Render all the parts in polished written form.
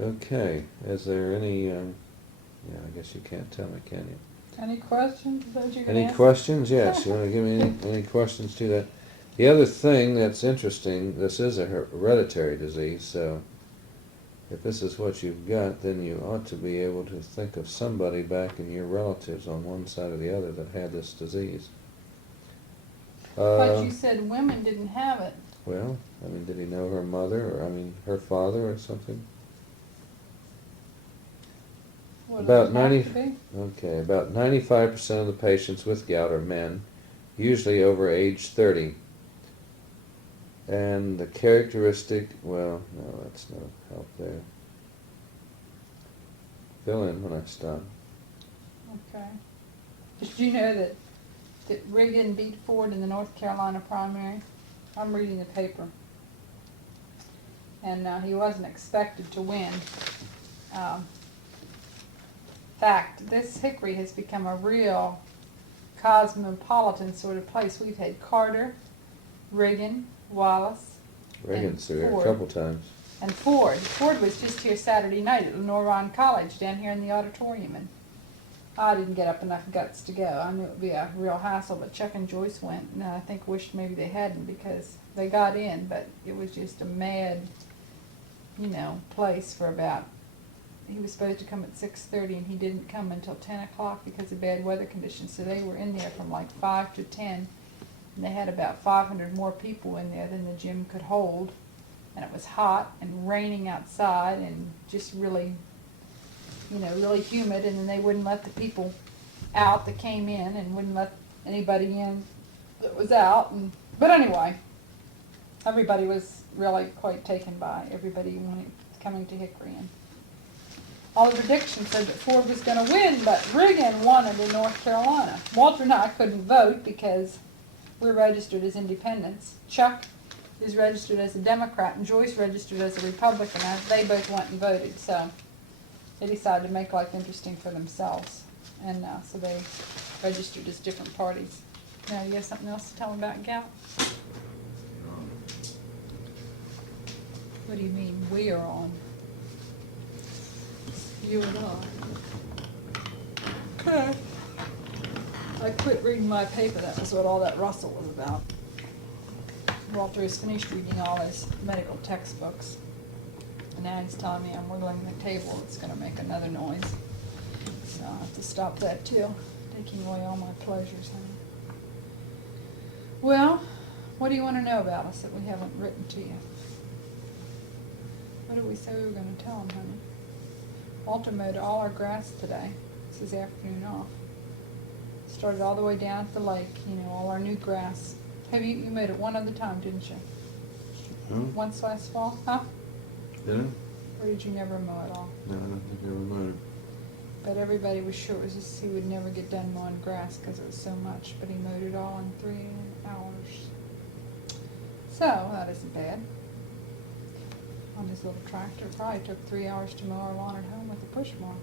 Okay, is there any, yeah, I guess you can't tell me, can you? Any questions that you can Any ask? questions? Yes, you want to give me any questions to that? The other thing that's interesting, this is a hereditary disease, so if this is what you've got, then you ought to be able to think of somebody back in your relatives on one side or the other that had this disease. But you said women didn't have it. Well, I mean, did he know her mother, or, I mean, her father or something? What About does it have 90, to be? okay, about 95% of the patients with gout are men, usually over age 30. And the characteristic, well, no, that's no help there. Fill in when I stop. Okay. Did you know that Reagan beat Ford in the North Carolina primary? I'm reading the paper. And he wasn't expected to win. Fact, this Hickory has become a real cosmopolitan sort of place. We've had Carter, Reagan, Wallace, Reagan's and here a Ford. couple times. And Ford. Ford was just here Saturday night at Lenore College down here in the auditorium, and I didn't get up enough guts to go. I knew it would be a real hassle, but Chuck and Joyce went, and I think wished maybe they hadn't because they got in, but it was just a mad, place for about, he was supposed to come at 6:30 and he didn't come until 10 o'clock because of bad weather conditions, so they were in there from like 5 to 10, and they had about 500 more people in there than the gym could hold, and it was hot and raining outside and just really really humid, and then they wouldn't let the people out that came in and wouldn't let anybody in that was out. But anyway, everybody was really quite taken by everybody coming to Hickory. And all the predictions said that Ford was going to win, but Reagan won it in North Carolina. Walter and I couldn't vote because we're registered as independents. Chuck is registered as a Democrat, and Joyce registered as a Republican. They both went and voted, so they decided to make life interesting for themselves, and so they registered as different parties. Now, you have something else to tell them about gout? What do you mean, we are on? You and I. Okay. I quit reading my paper. That was what all that rustle was about. Walter has finished reading all his medical textbooks. And now he's telling me I'm wiggling the table. It's going to make another noise. So I'll have to stop that too. Taking away all my pleasures, honey. Well, what do you want to know about us that we haven't written to you? What did we say we were going to tell him, honey? Walter mowed all our grass today. It's his afternoon off. Started all the way down at the lake, all our new grass. You mowed it one other time, didn't you? Hmm? Once last fall? Huh? Did I? Or did you never mow it all? No, I don't think I ever mowed it. But everybody was sure it was just he would never get done mowing grass because it was so much. But he mowed it all in 3 hours. So that isn't bad. On his little tractor, it probably took 3 hours to mow our lawn at home with a push mower.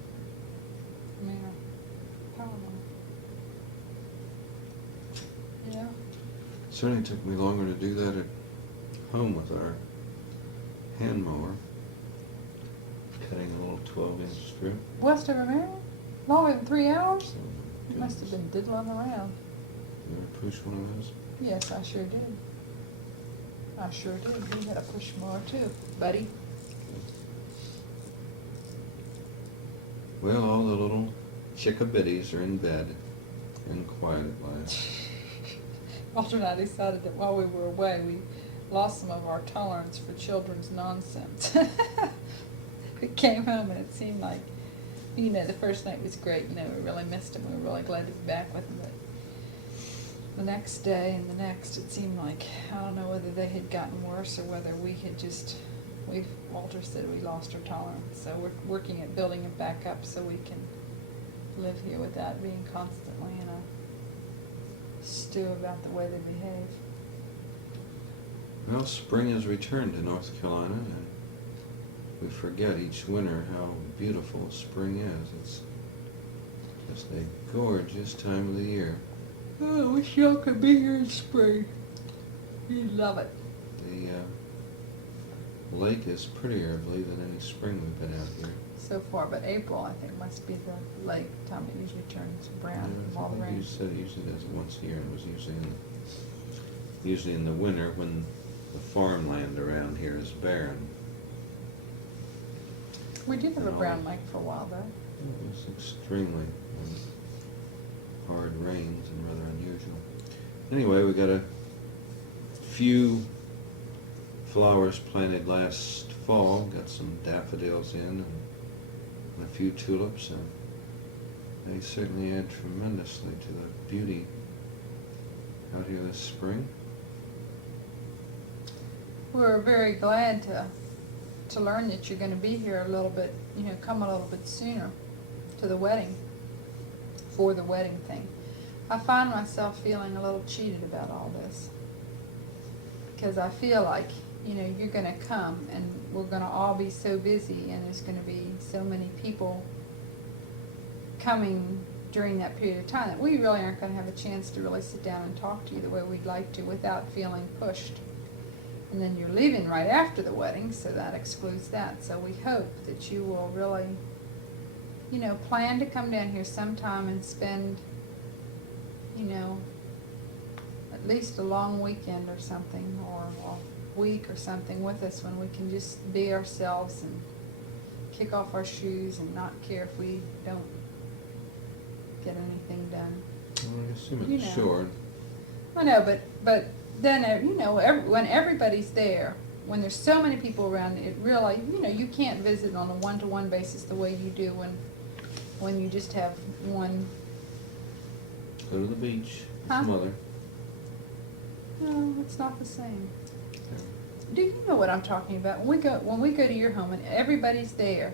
I mean, a power mower. Yeah. Certainly took me longer to do that at home with our hand mower. Cutting a little 12-inch strip. West of America? Longer than 3 hours? So, You must have been diddling around. you ever push one of those? Yes, I sure did. I sure did. We had a push mower too, buddy. Well, all the little chickabiddies are in bed and quiet at last. Walter and I decided that while we were away, we lost some of our tolerance for children's nonsense. We came home and it seemed like, the first night was great. We really missed him. We were really glad to be back with him. But the next day and the next, it seemed like, I don't know whether they had gotten worse or whether we had Walter said we lost our tolerance. So we're working at building it back up so we can live here without being constantly in a stew about the way they behave. Well, spring has returned to North Carolina, and we forget each winter how beautiful spring is. It's just a gorgeous time of the year. Oh, I wish y'all could be here in spring. You'd love it. The lake is prettier, I believe, than any spring we've been out here. So far, but April, I think, must be the lake time it usually turns brown Yeah, from all the I think rain. you said it usually does it once a year, and it was usually in the winter when the farmland around here is barren. We did have a No. brown lake for a while, though. It was extremely hard rains and rather unusual. Anyway, we got a few flowers planted last fall. Got some daffodils in and a few tulips, and they certainly add tremendously to the beauty out here this spring. We're very glad to learn that you're going to be here a little bit, come a little bit sooner to the wedding, for the wedding thing. I find myself feeling a little cheated about all this, because I feel like, you're going to come and we're going to all be so busy and there's going to be so many people coming during that period of time that we really aren't going to have a chance to really sit down and talk to you the way we'd like to without feeling pushed. And then you're leaving right after the wedding, so that excludes that. So we hope that you will really, plan to come down here sometime and spend, at least a long weekend or something, or a week or something with us when we can just be ourselves and kick off our shoes and not care if we don't get anything done. Well, I assume it's short. I know, but then, when everybody's there, when there's so many people around, it really, you can't visit on a one-to-one basis the way you do when you just have one. Go to the beach with Huh? Mother. No, it's not the same. Okay. Do you know what I'm talking about? When we go to your home and everybody's there,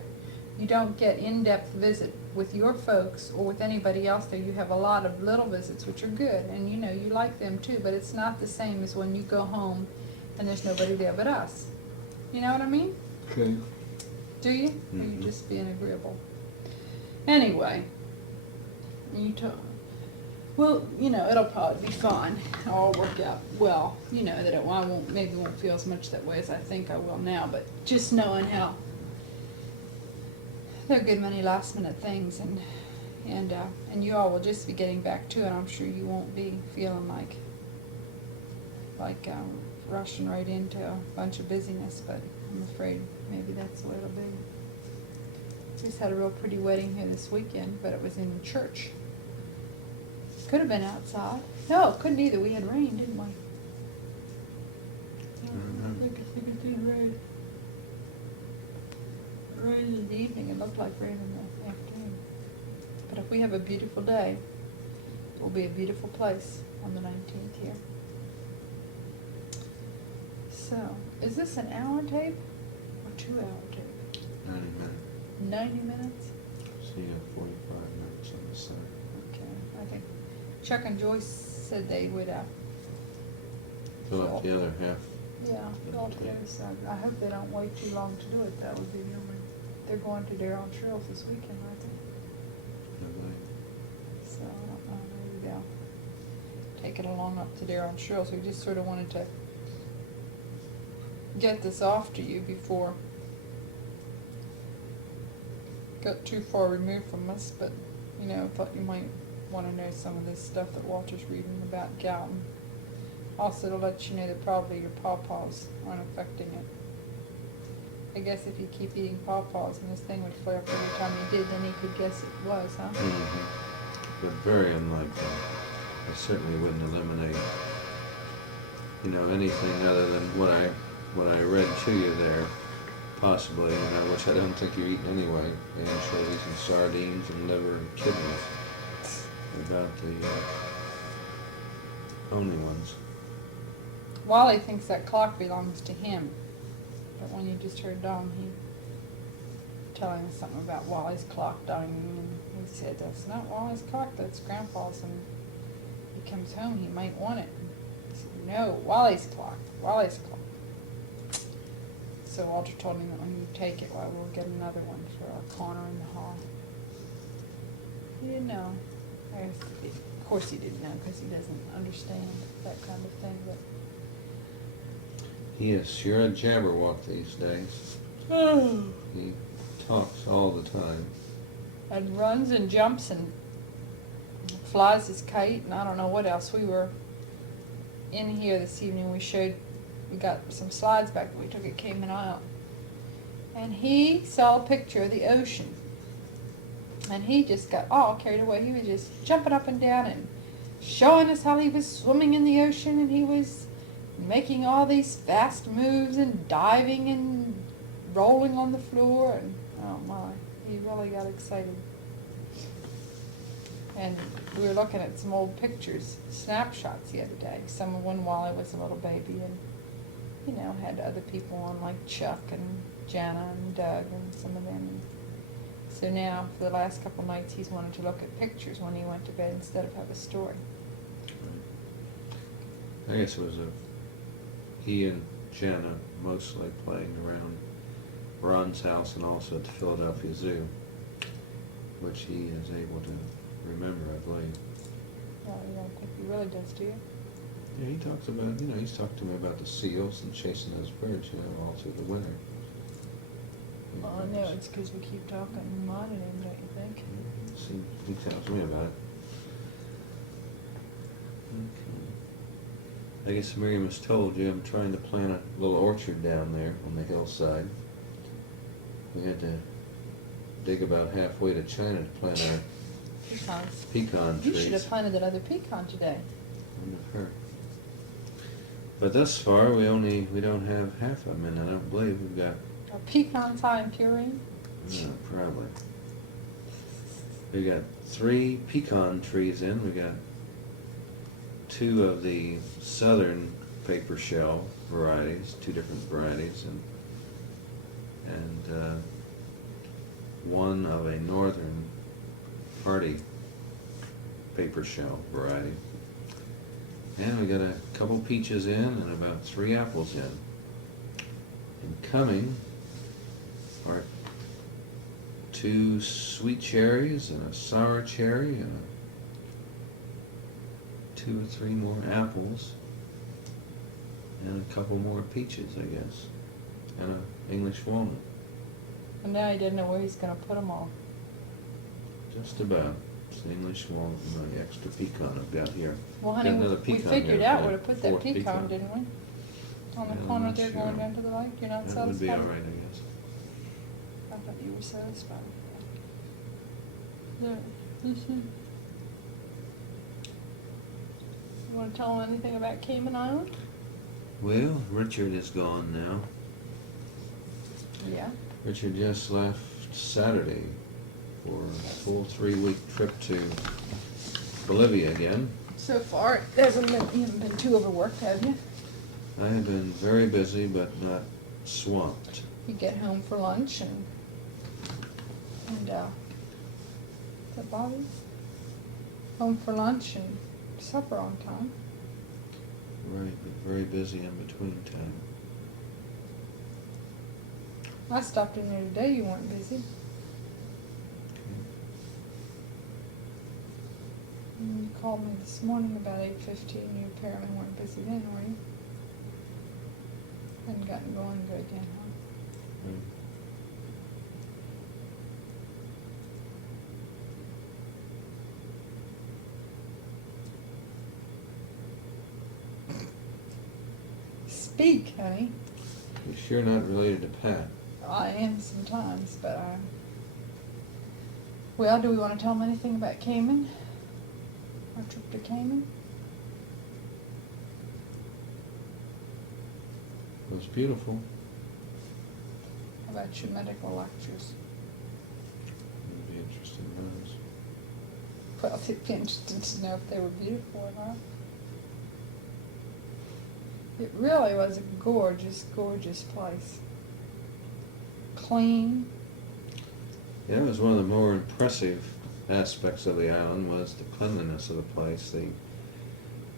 you don't get in-depth visit with your folks or with anybody else there. You have a lot of little visits, which are good, and you like them too, but it's not the same as when you go home and there's nobody there but us. You know what I mean? Okay. Do you? Or you Mhm. just being agreeable? Anyway, well, it'll probably be fine. It'll all work out well. That I won't feel as much that way as I think I will now, but just knowing how there are a good many last minute things, and you all will just be getting back to it. I'm sure you won't be feeling like rushing right into a bunch of busyness, but I'm afraid maybe that's the way it'll be. We just had a real pretty wedding here this weekend, but it was in church. Could have been outside. No, it couldn't either. We had rain, didn't we? I think it did rain. It rained in the evening. It looked like rain in the afternoon. But if we have a beautiful day, it will be a beautiful place on the 19th here. So, is this an hour tape or 2 hour tape? 90 minutes. 90 minutes? So you have 45 minutes on the side. Okay, I think Chuck and Joyce said they would, Fill up the other half. yeah, fill up the other side. I hope they don't wait too long to do it. That would be the only, they're going to Darrell Trails this weekend, aren't they? I believe. So, I don't know, maybe they'll take it along up to Darrell Trails. We just sort of wanted to get this off to you before got too far removed from us, but thought you might want to know some of this stuff that Walter's reading about Galton. Also to let you know that probably your pawpaws aren't affecting it. I guess if you keep eating pawpaws and this thing would flare up every time you did, then he could guess it was, huh? Mm-hmm. But very unlikely. I certainly wouldn't eliminate, anything other than what I read to you there. Possibly, which I don't think you're eating anyway. Anchovies and sardines and liver and kidneys. About the only ones. Wally thinks that clock belongs to him. But when you just heard Don, he telling us something about Wally's clock dying, and he said, that's not Wally's clock, that's Grandpa's, and he comes home, he might want it. He said, no, Wally's clock, Wally's clock. So Walter told me that when you take it, well, we'll get another one for our corner in the hall. He didn't know. Of course he didn't know, because he doesn't understand that kind of thing, but He is sure a jabberwock these days. He talks all the time. And runs and jumps and flies his kite, and I don't know what else. We were in here this evening. We got some slides back that we took at Cayman Island. And he saw a picture of the ocean. And he just got all carried away. He was just jumping up and down and showing us how he was swimming in the ocean, and he was making all these fast moves and diving and rolling on the floor, and oh my, he really got excited. And we were looking at some old pictures, snapshots the other day, some of when Wally was a little baby, and you know, had other people on like Chuck and Jana and Doug and some of them. So now, for the last couple nights, he's wanted to look at pictures when he went to bed instead of have a story. I guess it was he and Jana mostly playing around Ron's house and also at the Philadelphia Zoo, which he is able to remember, I believe. Well, you don't think he really does, do you? Yeah, he talks about, he's talked to me about the seals and chasing those birds, all through the winter. Well, I know it's because we keep talking and reminding him, don't you think? He tells me about it. Okay. I guess Miriam has told you I'm trying to plant a little orchard down there on the hillside. We had to dig about halfway to China to plant our Pecans. pecan You trees. should have planted that other pecan today. With her. But thus far, we don't have half of them, and I don't believe we've got. Are pecans high in purine? No, probably. We got 3 pecan trees in. We got 2 of the southern paper shell varieties, 2 different varieties, and 1 of a northern hardy paper shell variety. And we got a couple peaches in and about 3 apples in. And coming are 2 sweet cherries and a sour cherry and 2 or 3 more apples and a couple more peaches, I guess, and an English walnut. And now he didn't know where he's going to put them all. Just about. It's the English walnut and the extra pecan I've got here. Well, Got honey, another we pecan figured here out for where to put that 4th pecan, didn't we? On the Yeah, corner I'm there sure. going down to the lake. You're not That would be satisfied? all right, I guess. I thought you were satisfied with that. You want to tell him anything about Cayman Island? Well, Richard is gone now. Yeah. Richard just left Saturday for a full 3-week trip to Bolivia again. So far, you haven't been too overworked, have you? I have been very busy, but not swamped. You get home for lunch and is that Bobby? Home for lunch and supper on time. Right, but very busy in between time. I stopped in there today, you weren't busy. And you called me this morning about 8:15, you apparently weren't busy then, were you? Hadn't gotten going good yet, huh? Right. Speak, honey. You're sure not related to Pat. I am sometimes, but well, do we want to tell them anything about Cayman? Our trip to Cayman? It was beautiful. How about your medical lectures? It'd be interesting those. Well, it'd be interesting to know if they were beautiful or not. It really was a gorgeous, gorgeous place. Clean. Yeah, it was one of the more impressive aspects of the island was the cleanliness of the place.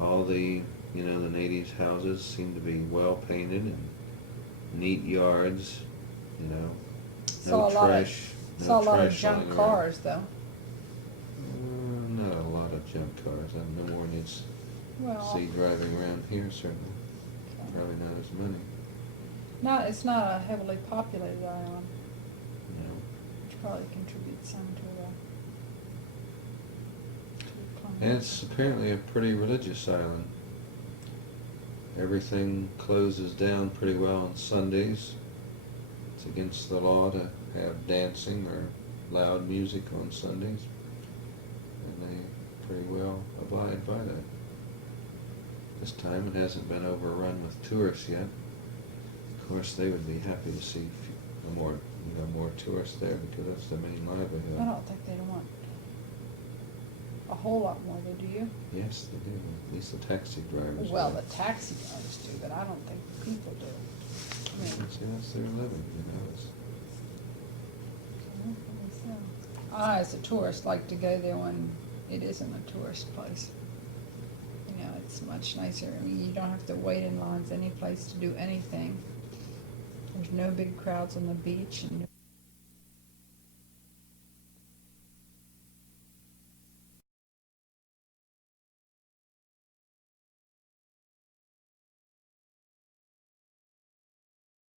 All the natives' houses seemed to be well painted and neat yards, Saw no trash. Saw a lot of trash junk lying around. cars, though. Not a lot of junk cars. I don't know more than you'd Well, see driving around here, certainly. okay. Probably not as many. It's not a heavily populated island, No. which probably contributes some to the climate. And it's apparently a pretty religious island. Everything closes down pretty well on Sundays. It's against the law to have dancing or loud music on Sundays. And they pretty well abide by that. This time it hasn't been overrun with tourists yet. Of course, they would be happy to see more tourists there because that's the main livelihood. I don't think they'd want a whole lot more, though, do you? Yes, they do. At least the taxi drivers. Well, do. the taxi drivers do, but I don't think the people do. I mean, See, that's their living, I, as a tourist, like to go there when it isn't a tourist place. You know, it's much nicer. I mean, you don't have to wait in lines any place to do anything. There's no big crowds on the beach and